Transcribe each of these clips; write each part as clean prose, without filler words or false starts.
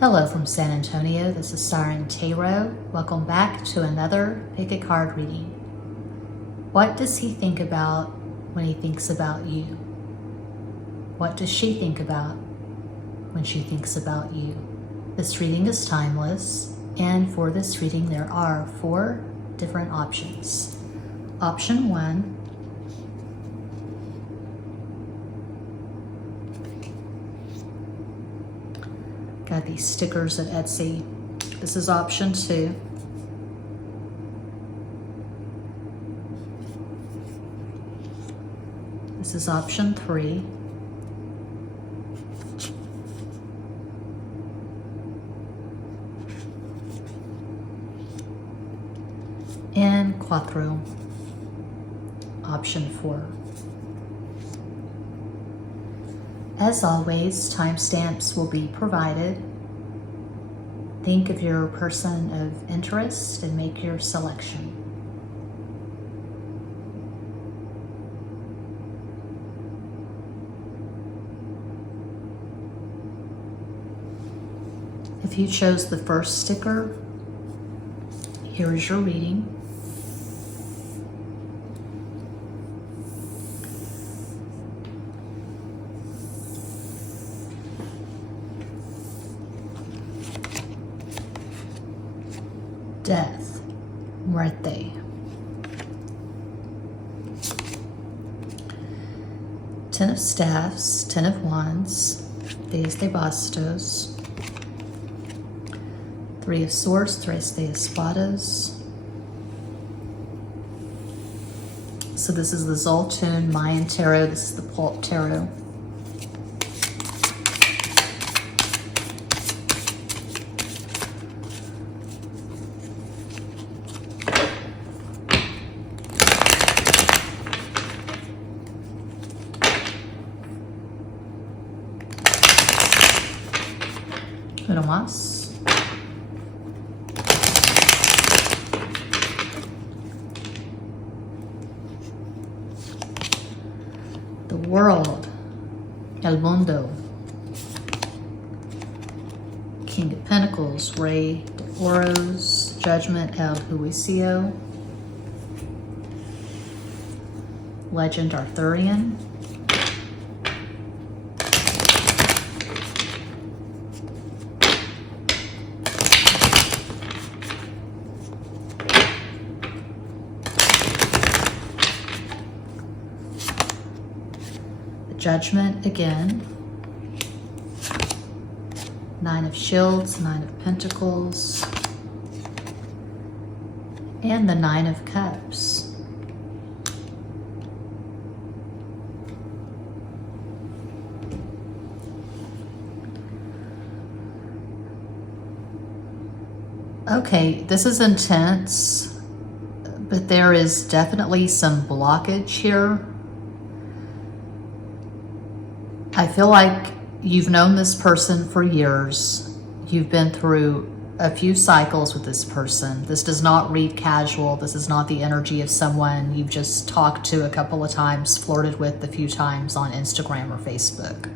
Hello from San Antonio, this is SIREN Tarot. Welcome back to another Pick a Card reading. What does he think about when he thinks about you? What does she think about when she thinks about you? This reading is timeless, and for this reading there are 4 different options. Option 1, got these stickers at Etsy. This is option 2. This is option 3. And cuatro, option 4. As always, timestamps will be provided. Think of your person of interest and make your selection. If you chose the first sticker, here is your reading. Death, muerte. 10 of Staffs, 10 of Wands, 10 de Bastos, 3 of Swords, 3 de Espadas. So this is the Zoltun Mayan Tarot, this is the Pulp Tarot. Uno más. The World, El Mundo. King of Pentacles, Rey de Oros, Judgment, El Juicio. Legend, Arthurian. Judgment again. 9 of Shields, 9 of Pentacles, and the 9 of Cups. Okay, this is intense, but there is definitely some blockage here. I feel like you've known this person for years. You've been through a few cycles with this person. This does not read casual. This is not the energy of someone you've just talked to a couple of times, flirted with a few times on Instagram or Facebook.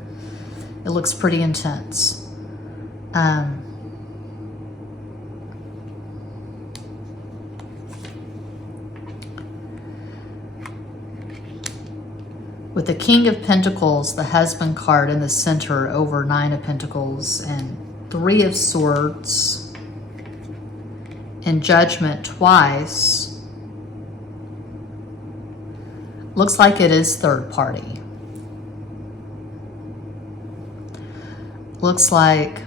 It looks pretty intense. With the King of Pentacles, the Husband card in the center over 9 of Pentacles, and 3 of Swords, and Judgment twice, looks like it is third party. Looks like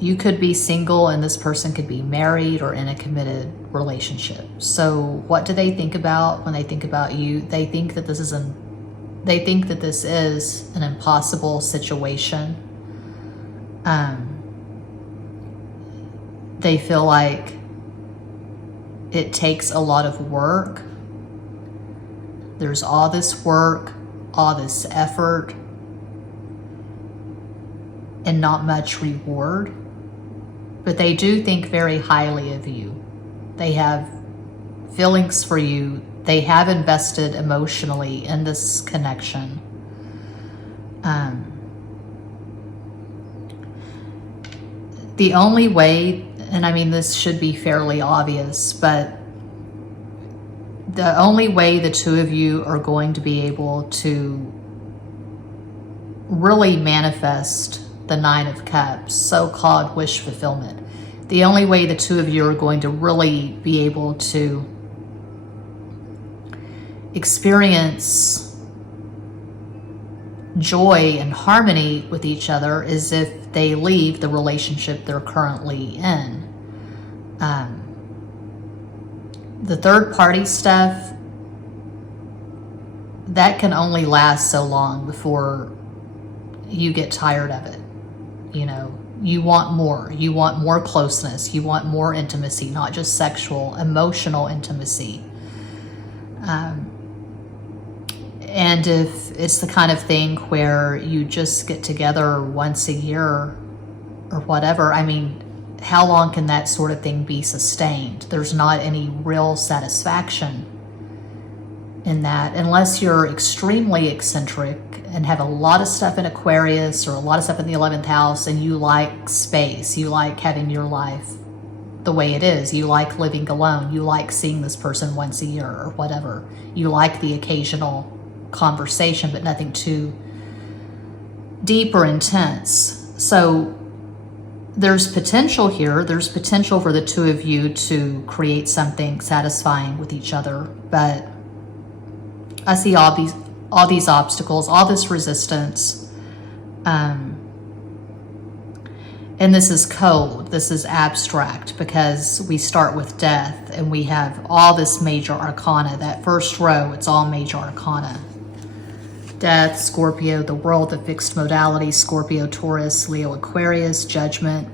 you could be single and this person could be married or in a committed relationship. So what do they think about when they think about you? They think that this is an impossible situation. They feel like it takes a lot of work. There's all this work, all this effort, and not much reward. But they do think very highly of you. They have feelings for you. They have invested emotionally in this connection. The only way, and I mean this should be fairly obvious, but the only way the two of you are going to be able to really manifest the Nine of Cups, so-called wish fulfillment, the only way the two of you are going to really be able to experience joy and harmony with each other is if they leave the relationship they're currently in. The third party stuff, that can only last so long before you get tired of it. You know, you want more closeness, you want more intimacy, not just sexual, emotional intimacy. And if it's the kind of thing where you just get together once a year or whatever, I mean, how long can that sort of thing be sustained? There's not any real satisfaction in that unless you're extremely eccentric and have a lot of stuff in Aquarius or a lot of stuff in the 11th house, and you like space, you like having your life the way it is, you like living alone, you like seeing this person once a year or whatever, you like the occasional conversation but nothing too deep or intense. So there's potential here. There's potential for the two of you to create something satisfying with each other, but I see all these obstacles, all this resistance, and this is cold, this is abstract, because we start with death and we have all this major arcana. That first row, it's all major arcana. Death, Scorpio, the world of fixed modality, Scorpio, Taurus, Leo, Aquarius, Judgment,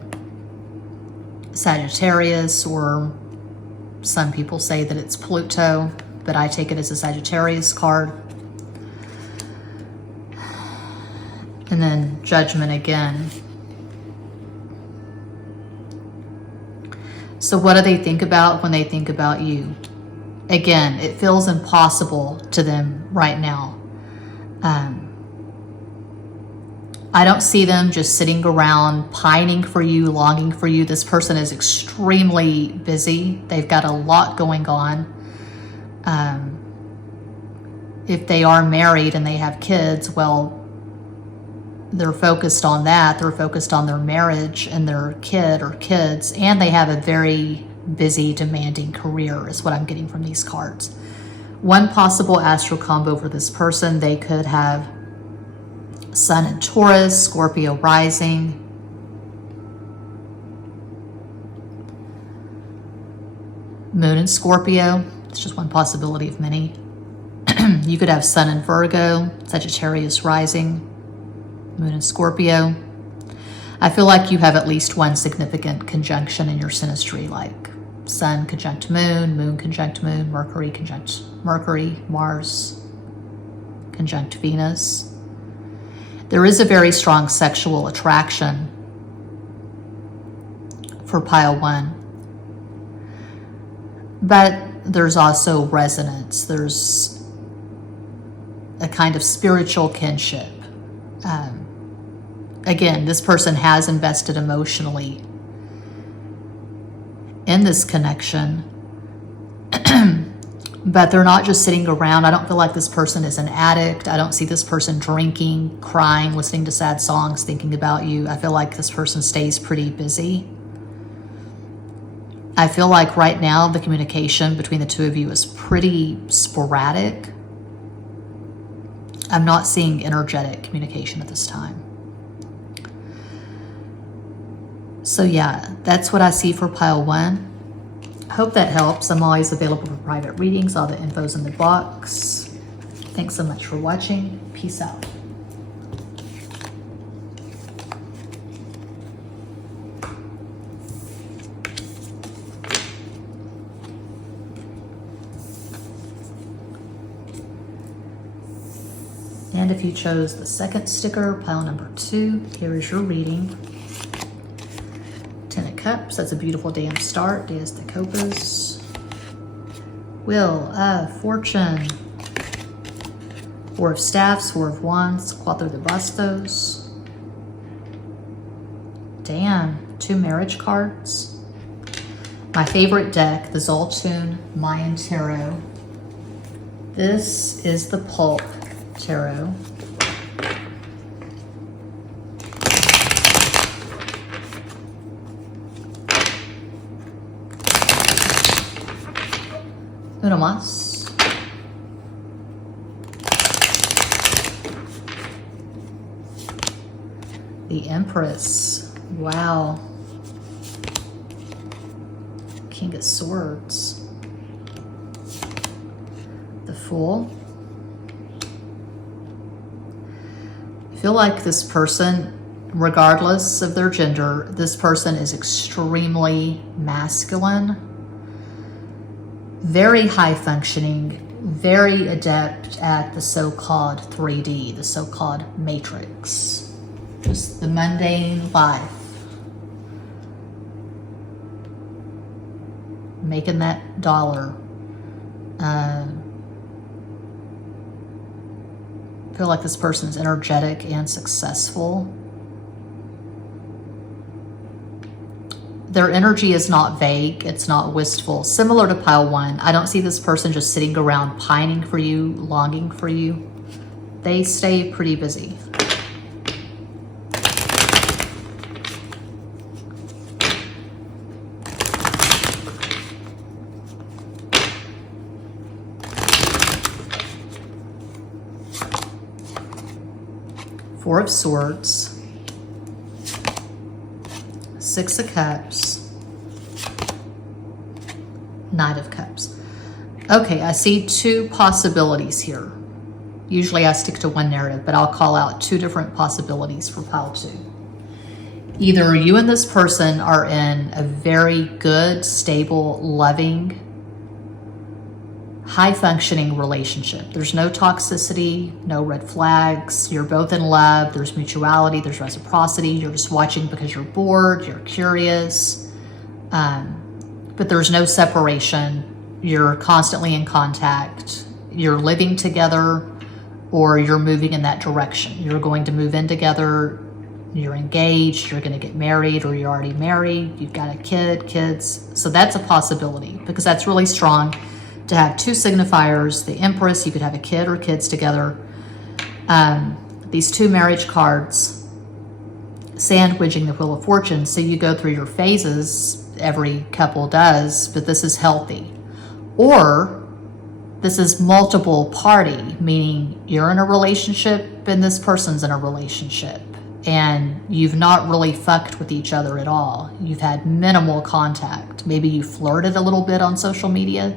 Sagittarius, or some people say that it's Pluto, but I take it as a Sagittarius card. And then Judgment again. So what do they think about when they think about you? Again, it feels impossible to them right now. I don't see them just sitting around pining for you, longing for you. This person is extremely busy. They've got a lot going on. If they are married and they have kids, well, they're focused on that. They're focused on their marriage and their kid or kids, and they have a very busy, demanding career is what I'm getting from these cards. One possible astral combo for this person, they could have Sun in Taurus, Scorpio rising, Moon in Scorpio. It's just one possibility of many. You could have Sun in Virgo, Sagittarius rising, Moon in Scorpio. I feel like you have at least one significant conjunction in your synastry, like Sun conjunct Moon, Moon conjunct Moon, Mercury conjunct Mercury, Mars conjunct Venus. There is a very strong sexual attraction for pile 1. But there's also resonance. There's a kind of spiritual kinship. Again, this person has invested emotionally in this connection, but they're not just sitting around. I don't feel like this person is an addict. I don't see this person drinking, crying, listening to sad songs, thinking about you. I feel like this person stays pretty busy. I feel like right now the communication between the two of you is pretty sporadic. I'm not seeing energetic communication at this time. So yeah, that's what I see for pile 1. Hope that helps. I'm always available for private readings. All the info's in the box. Thanks so much for watching. Peace out. And if you chose the second sticker, pile number 2, here is your reading. 10 of Cups, that's a beautiful damn start. Dias de Copas. Wheel of Fortune. 4 of Staffs, 4 of Wands, Cuatro de Bastos. Damn, 2 marriage cards. My favorite deck, the Zoltun Mayan Tarot. This is the Pulp Tarot. Uno más. The Empress. Wow. King of Swords. The Fool. I feel like this person, regardless of their gender, this person is extremely masculine, very high functioning, very adept at the so-called 3D, the so-called matrix, just the mundane life. Making that dollar. I feel like this person's energetic and successful. Their energy is not vague, it's not wistful. Similar to pile 1, I don't see this person just sitting around pining for you, longing for you. They stay pretty busy. Four of Swords, 6 of Cups, Knight of Cups. Okay, I see 2 possibilities here. Usually I stick to one narrative, but I'll call out 2 different possibilities for pile 2. Either you and this person are in a very good, stable, loving, high-functioning relationship. There's no toxicity, no red flags. You're both in love. There's mutuality. There's reciprocity. You're just watching because you're bored. You're curious. But there's no separation. You're constantly in contact. You're living together, or you're moving in that direction. You're going to move in together. You're engaged. You're going to get married, or you're already married. You've got a kid, kids. So that's a possibility, because that's really strong to have 2 signifiers. The Empress, you could have a kid or kids together. These 2 marriage cards, sandwiching the Wheel of Fortune. So you go through your phases, every couple does, but this is healthy. Or this is multiple party, meaning you're in a relationship and this person's in a relationship, and you've not really fucked with each other at all. You've had minimal contact. Maybe you flirted a little bit on social media,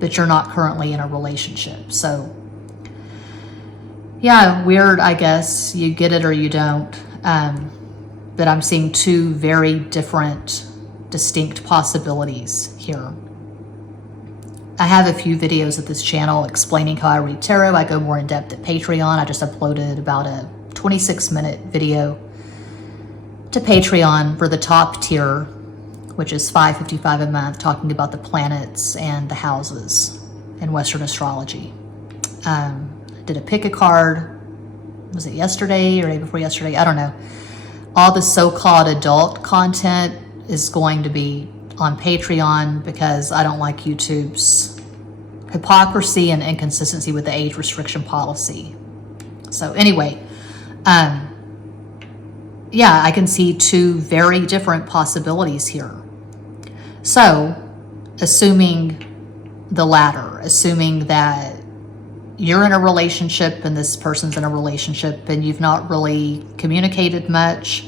but you're not currently in a relationship. So yeah, weird, I guess. You get it or you don't. But I'm seeing 2 very different, distinct possibilities here. I have a few videos at this channel explaining how I read tarot. I go more in depth at Patreon. I just uploaded about a 26-minute video to Patreon for the top tier, which is $5.55 a month, talking about the planets and the houses in Western astrology. Did a pick a card, was it yesterday or day before yesterday? I don't know. All the so-called adult content is going to be on Patreon, because I don't like YouTube's hypocrisy and inconsistency with the age restriction policy. So anyway, yeah, I can see 2 very different possibilities here. So, assuming the latter, assuming that you're in a relationship and this person's in a relationship and you've not really communicated much,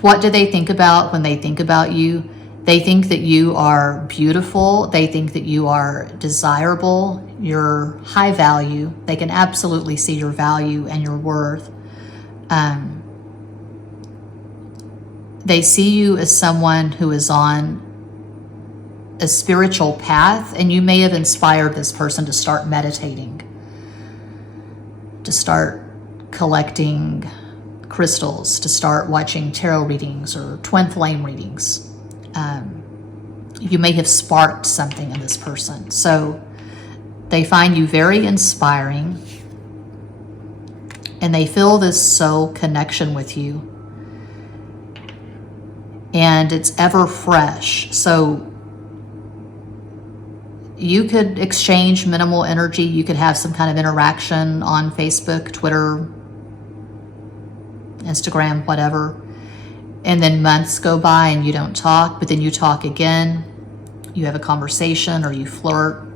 what do they think about when they think about you? They think that you are beautiful. They think that you are desirable. You're high value. They can absolutely see your value and your worth. They see you as someone who is on a spiritual path, and you may have inspired this person to start meditating, to start collecting crystals, to start watching tarot readings or twin flame readings. You may have sparked something in this person. So they find you very inspiring, and they feel this soul connection with you. and it's ever fresh. So you could exchange minimal energy. You could have some kind of interaction on Facebook, Twitter, Instagram, whatever. And then months go by and you don't talk, but then you talk again. You have a conversation or you flirt.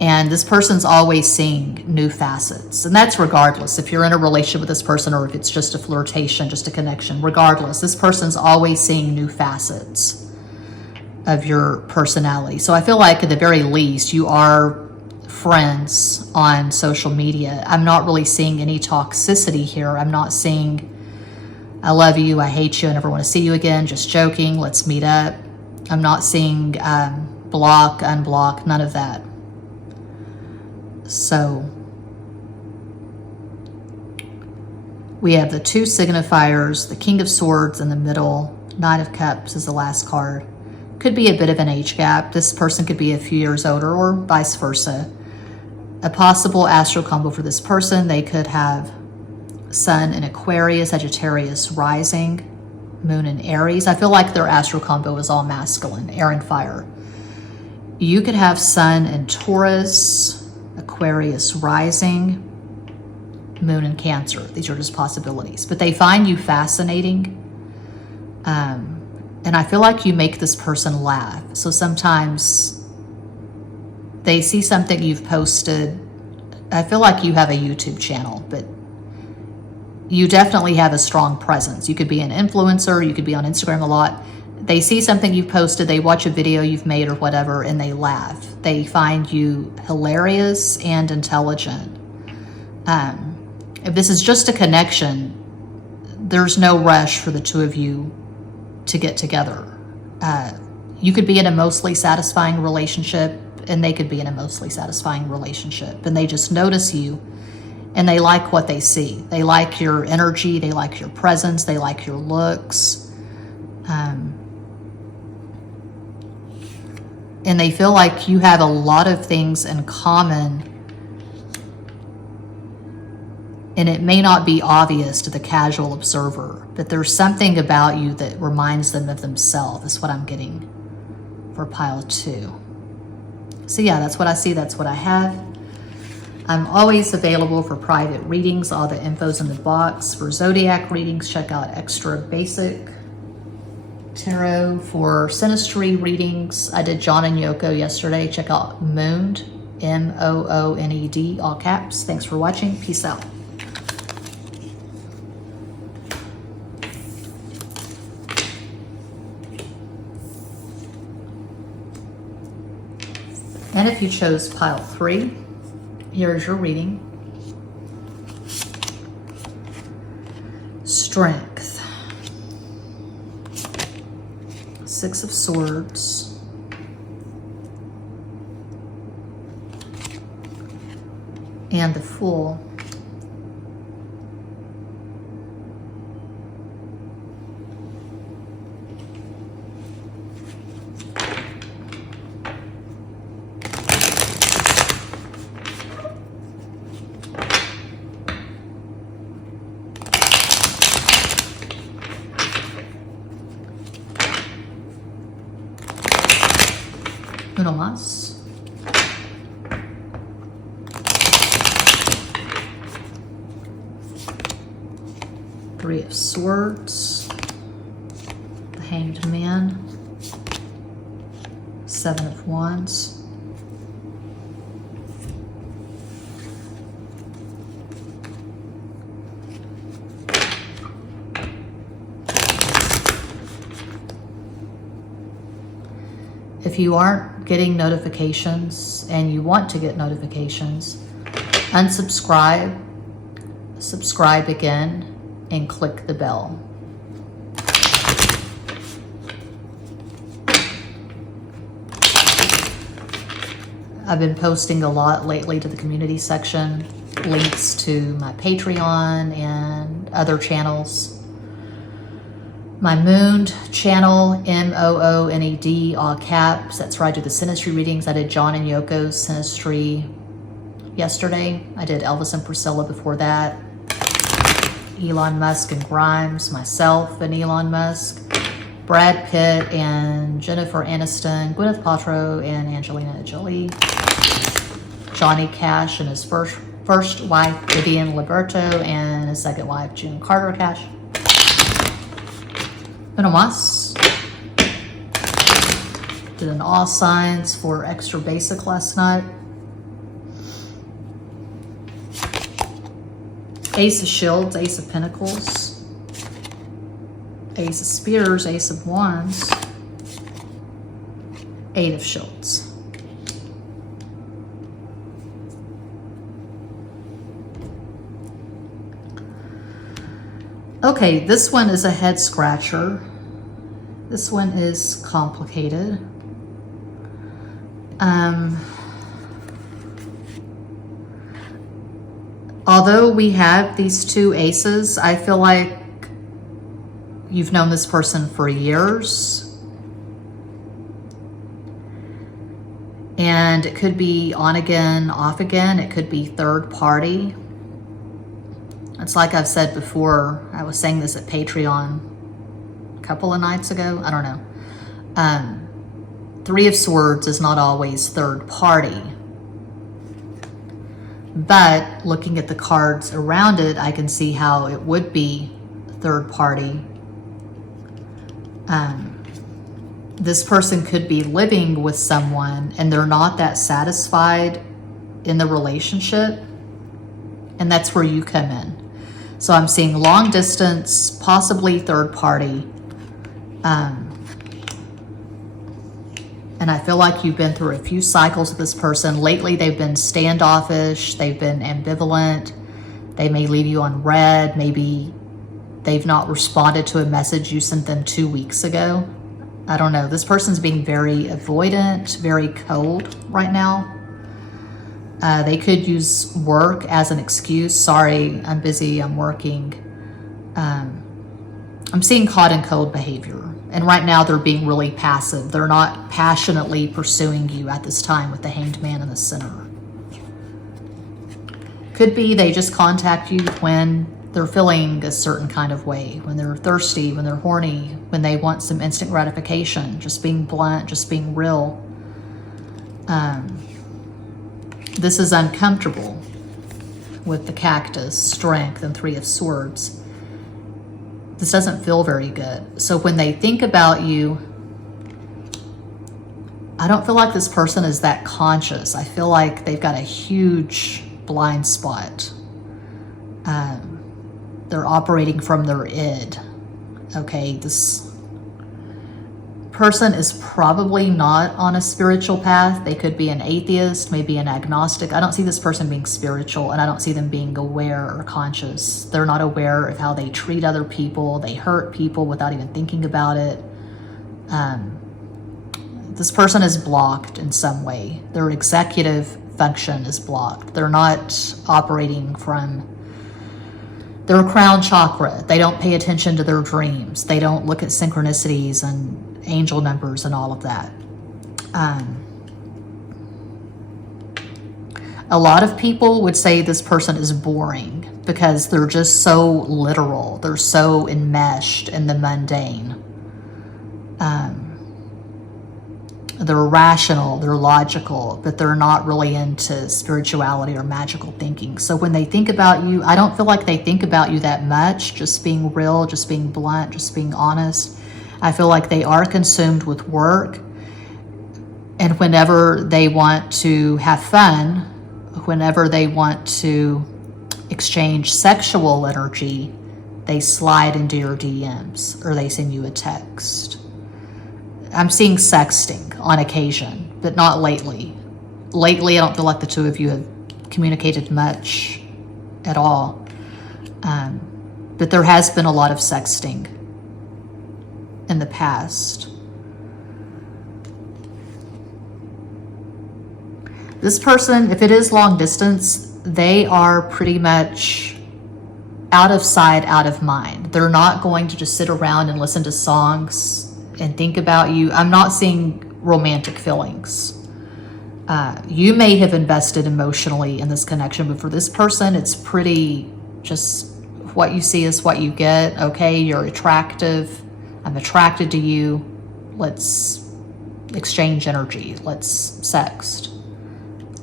And this person's always seeing new facets. And that's regardless if you're in a relationship with this person or if it's just a flirtation, just a connection. Regardless, this person's always seeing new facets of your personality. So I feel like at the very least, you are friends on social media. I'm not really seeing any toxicity here. I'm not seeing, I love you, I hate you, I never want to see you again, just joking, let's meet up. I'm not seeing block, unblock, none of that. So we have the two signifiers, the King of Swords in the middle, Knight of Cups is the last card. Could be a bit of an age gap. This person could be a few years older or vice versa. A possible astral combo for this person, they could have Sun in Aquarius, Sagittarius rising, Moon in Aries. I feel like their astral combo is all masculine, air and fire. You could have Sun in Taurus, Aquarius rising, Moon in Cancer. These are just possibilities, but they find you fascinating. And I feel like you make this person laugh. So sometimes they see something you've posted. I feel like you have a YouTube channel, but you definitely have a strong presence. You could be an influencer, you could be on Instagram a lot. They see something you've posted, they watch a video you've made or whatever, and they laugh. They find you hilarious and intelligent. If this is just a connection, there's no rush for the two of you to get together. You could be in a mostly satisfying relationship and they could be in a mostly satisfying relationship, and they just notice you and they like what they see. They like your energy, they like your presence, they like your looks. And they feel like you have a lot of things in common, and it may not be obvious to the casual observer, but there's something about you that reminds them of themselves, is what I'm getting for pile 2. So yeah, that's what I see, that's what I have. I'm always available for private readings. All the info's in the box. For zodiac readings, check out Extra Basic Tarot. For synastry readings, I did John and Yoko yesterday. Check out Mooned, M-O-O-N-E-D, all caps. Thanks for watching. Peace out. And if you chose pile 3, here's your reading. Strength. 6 of Swords. And the Fool. Uno más. Three of Swords. The Hanged Man. 7 of Wands. If you aren't getting notifications and you want to get notifications, unsubscribe, subscribe again, and click the bell. I've been posting a lot lately to the community section, links to my Patreon and other channels. My Mooned channel, M-O-O-N-E-D, all caps. That's where I do the synastry readings. I did John and Yoko's synastry yesterday. I did Elvis and Priscilla before that. Elon Musk and Grimes, myself and Elon Musk. Brad Pitt and Jennifer Aniston, Gwyneth Paltrow and Angelina Jolie, Johnny Cash and his first wife, Vivian Liberto, and his second wife, June Carter Cash. Muchas. Did an all signs for extra basic last night. Ace of Shields, Ace of Pentacles, Ace of Spears, Ace of Wands, Eight of Shields. Okay, this one is a head scratcher. This one is complicated. Although we have these two aces, I feel like you've known this person for years. And it could be on again, off again. It could be third party. It's like I've said before, I was saying this at Patreon a couple of nights ago. I don't know. Three of Swords is not always third party. But looking at the cards around it, I can see how it would be third party. This person could be living with someone and they're not that satisfied in the relationship. And that's where you come in. So I'm seeing long distance, possibly third party. And I feel like you've been through a few cycles with this person. Lately, they've been standoffish. They've been ambivalent. They may leave you on red. Maybe they've not responded to a message you sent them 2 weeks ago. I don't know. This person's being very avoidant, very cold right now. They could use work as an excuse. Sorry, I'm busy, I'm working. I'm seeing hot and cold behavior. And right now they're being really passive. They're not passionately pursuing you at this time with the Hanged Man in the center. Could be they just contact you when they're feeling a certain kind of way, when they're thirsty, when they're horny, when they want some instant gratification, just being blunt, just being real. This is uncomfortable with the Cactus, Strength, and Three of Swords. This doesn't feel very good. So when they think about you, I don't feel like this person is that conscious. I feel like they've got a huge blind spot. They're operating from their id. Okay, this person is probably not on a spiritual path. They could be an atheist, maybe an agnostic. I don't see this person being spiritual, and I don't see them being aware or conscious. They're not aware of how they treat other people. They hurt people without even thinking about it. This person is blocked in some way. Their executive function is blocked. They're not operating from their crown chakra. They don't pay attention to their dreams. They don't look at synchronicities and angel numbers and all of that. A lot of people would say this person is boring because they're just so literal. They're so enmeshed in the mundane. They're rational, they're logical, but they're not really into spirituality or magical thinking. So when they think about you, I don't feel like they think about you that much, just being real, just being blunt, just being honest. I feel like they are consumed with work. And whenever they want to have fun, whenever they want to exchange sexual energy, they slide into your DMs or they send you a text. I'm seeing sexting on occasion, but not lately. Lately, I don't feel like the two of you have communicated much at all. But there has been a lot of sexting in the past. This person, if it is long distance, they are pretty much out of sight, out of mind. They're not going to just sit around and listen to songs and think about you. I'm not seeing romantic feelings. You may have invested emotionally in this connection, but for this person, it's pretty just what you see is what you get. Okay, you're attractive. I'm attracted to you. Let's exchange energy. Let's sext.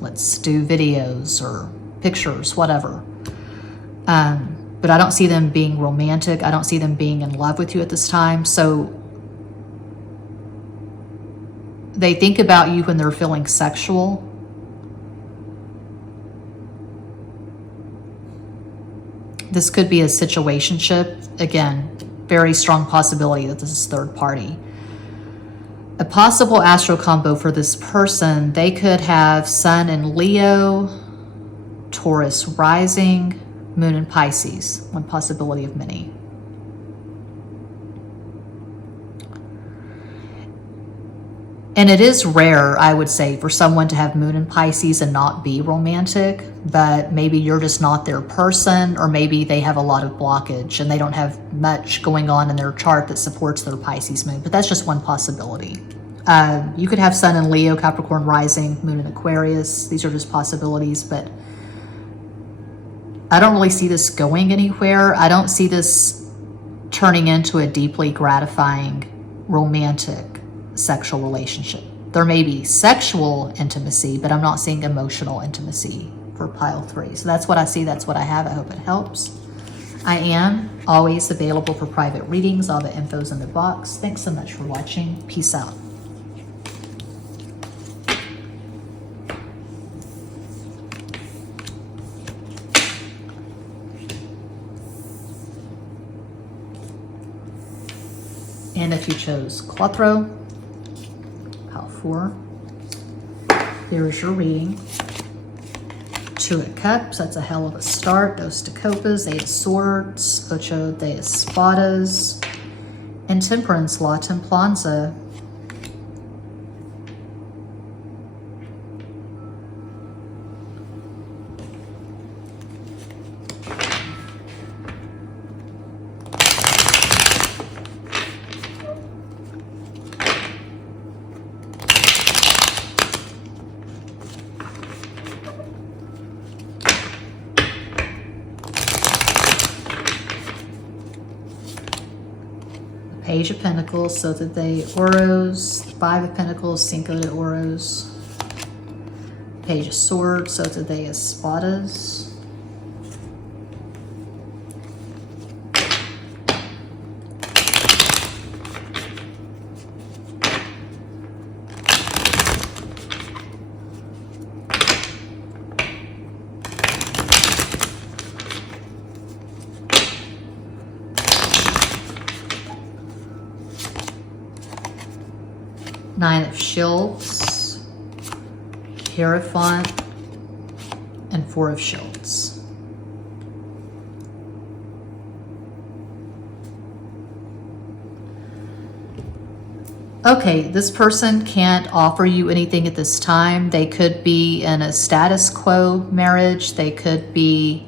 Let's do videos or pictures, whatever. But I don't see them being romantic. I don't see them being in love with you at this time. So they think about you when they're feeling sexual. This could be a situationship. Again, very strong possibility that this is third party. A possible astro combo for this person, they could have Sun in Leo, Taurus rising, Moon in Pisces, one possibility of many. And it is rare, I would say, for someone to have Moon in Pisces and not be romantic, but maybe you're just not their person, or maybe they have a lot of blockage and they don't have much going on in their chart that supports their Pisces moon, but that's just one possibility. You could have Sun in Leo, Capricorn rising, Moon in Aquarius. These are just possibilities, but I don't really see this going anywhere. I don't see this turning into a deeply gratifying, romantic, sexual relationship. There may be sexual intimacy, but I'm not seeing emotional intimacy for pile 3. So that's what I see. That's what I have. I hope it helps. I am always available for private readings. All the info's in the box. Thanks so much for watching. Peace out. And if you chose Cuatro, pile 4, there is your reading. 2 of Cups, that's a hell of a start. Dos de Copas, 8 of Swords, Ocho de Espadas, and Temperance, La Templanza. Page of Pentacles, Sota de Oros, 5 of Pentacles, Cinco de Oros, Page of Swords, Sota de Espadas, Nine of Shields, Hierophant, and 4 of Shields. Okay, this person can't offer you anything at this time. They could be in a status quo marriage. They could be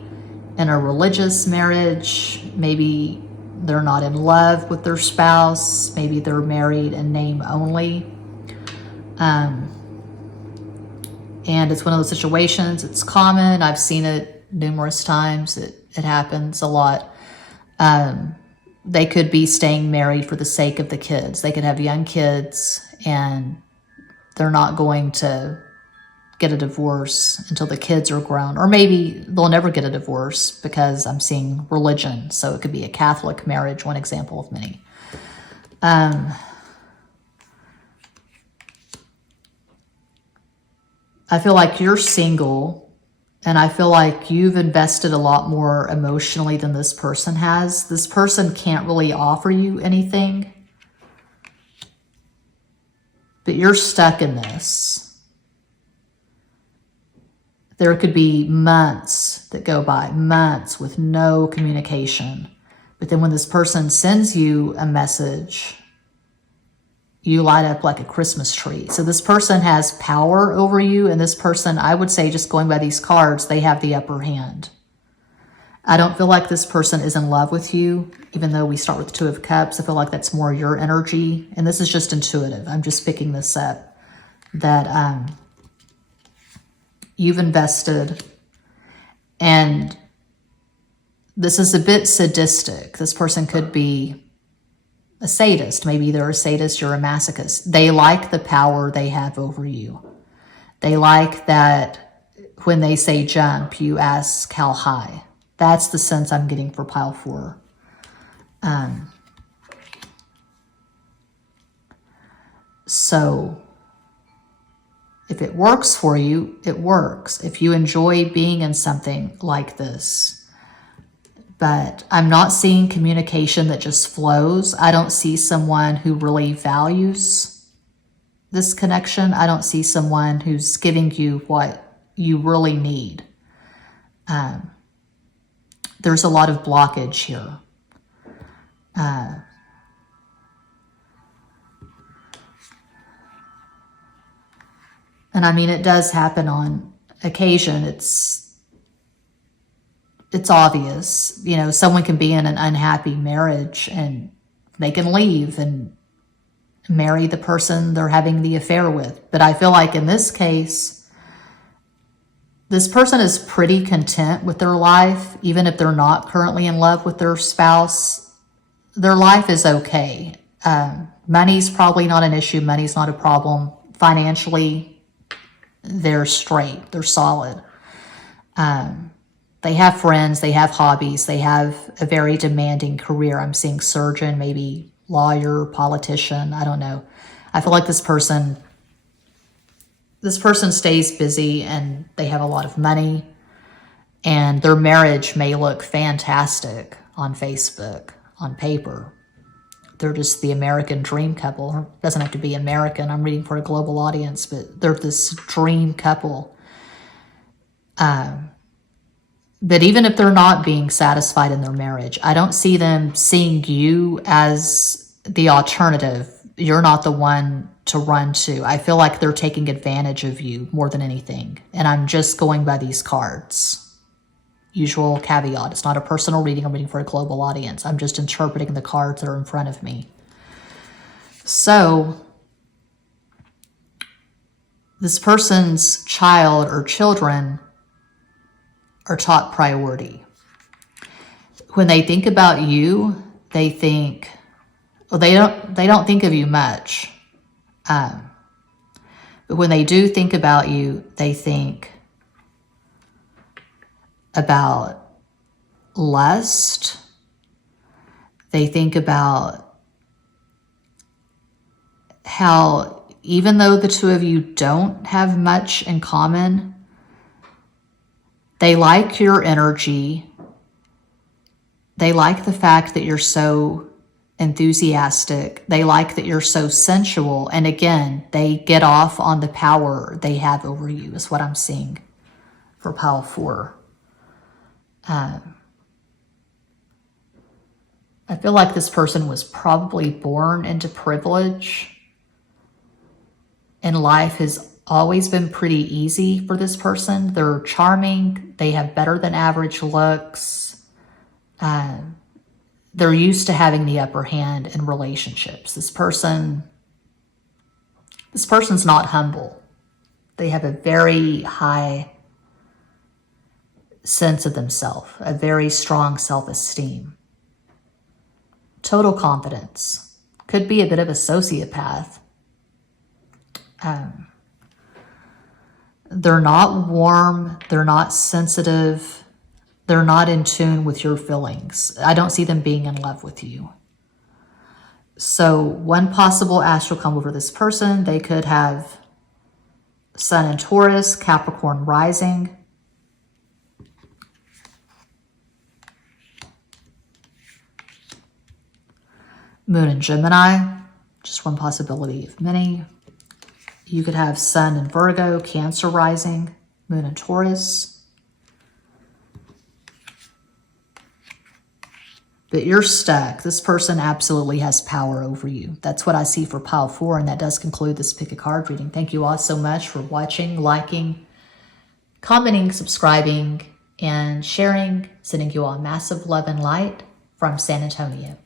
in a religious marriage. Maybe they're not in love with their spouse. Maybe they're married in name only. And it's one of those situations, it's common. I've seen it numerous times. It happens a lot. They could be staying married for the sake of the kids. They could have young kids and they're not going to get a divorce until the kids are grown. Or maybe they'll never get a divorce because I'm seeing religion. So it could be a Catholic marriage, one example of many. I feel like you're single, and I feel like you've invested a lot more emotionally than this person has. This person can't really offer you anything, but you're stuck in this. There could be months that go by, months with no communication. But then when this person sends you a message, you light up like a Christmas tree. So this person has power over you, and this person, I would say, just going by these cards, they have the upper hand. I don't feel like this person is in love with you, even though we start with 2 of Cups. I feel like that's more your energy, and this is just intuitive. I'm just picking this up, that you've invested, and this is a bit sadistic. This person could be a sadist. Maybe they're a sadist, you're a masochist. They like the power they have over you. They like that when they say jump, you ask how high. That's the sense I'm getting for pile 4. So if it works for you, it works. If you enjoy being in something like this. But I'm not seeing communication that just flows. I don't see someone who really values this connection. I don't see someone who's giving you what you really need. There's a lot of blockage here. And I mean, it does happen on occasion. It's obvious. You know, someone can be in an unhappy marriage and they can leave and marry the person they're having the affair with. But I feel like in this case, this person is pretty content with their life, even if they're not currently in love with their spouse. Their life is okay. Money's probably not an issue. Money's not a problem. Financially, they're straight. They're solid. They have friends. They have hobbies. They have a very demanding career. I'm seeing surgeon, maybe lawyer, politician. I don't know. I feel like this person stays busy and they have a lot of money, and their marriage may look fantastic on Facebook, on paper. They're just the American dream couple. It doesn't have to be American. I'm reading for a global audience, but they're this dream couple. But even if they're not being satisfied in their marriage, I don't see them seeing you as the alternative. You're not the one to run to. I feel like they're taking advantage of you more than anything. And I'm just going by these cards. Usual caveat. It's not a personal reading. I'm reading for a global audience. I'm just interpreting the cards that are in front of me. So this person's child or children are top priority. When they think about you, they think, well, they don't think of you much. But when they do think about you, they think about lust. They think about how even though the two of you don't have much in common, they like your energy. They like the fact that you're so enthusiastic. They like that you're so sensual. And again, they get off on the power they have over you is what I'm seeing for pile 4. I feel like this person was probably born into privilege, and life has always been pretty easy for this person. They're charming. They have better than average looks. They're used to having the upper hand in relationships. This person's not humble. They have a very high sense of themselves, a very strong self-esteem, total confidence. Could be a bit of a sociopath. They're not warm. They're not sensitive. They're not in tune with your feelings. I don't see them being in love with you. So one possible astral combo for this person, they could have Sun in Taurus, Capricorn rising. Moon in Gemini, just one possibility of many. You could have Sun in Virgo, Cancer rising, Moon in Taurus. But you're stuck. This person absolutely has power over you. That's what I see for pile 4, and that does conclude this pick a card reading. Thank you all so much for watching, liking, commenting, subscribing, and sharing. Sending you all massive love and light from San Antonio.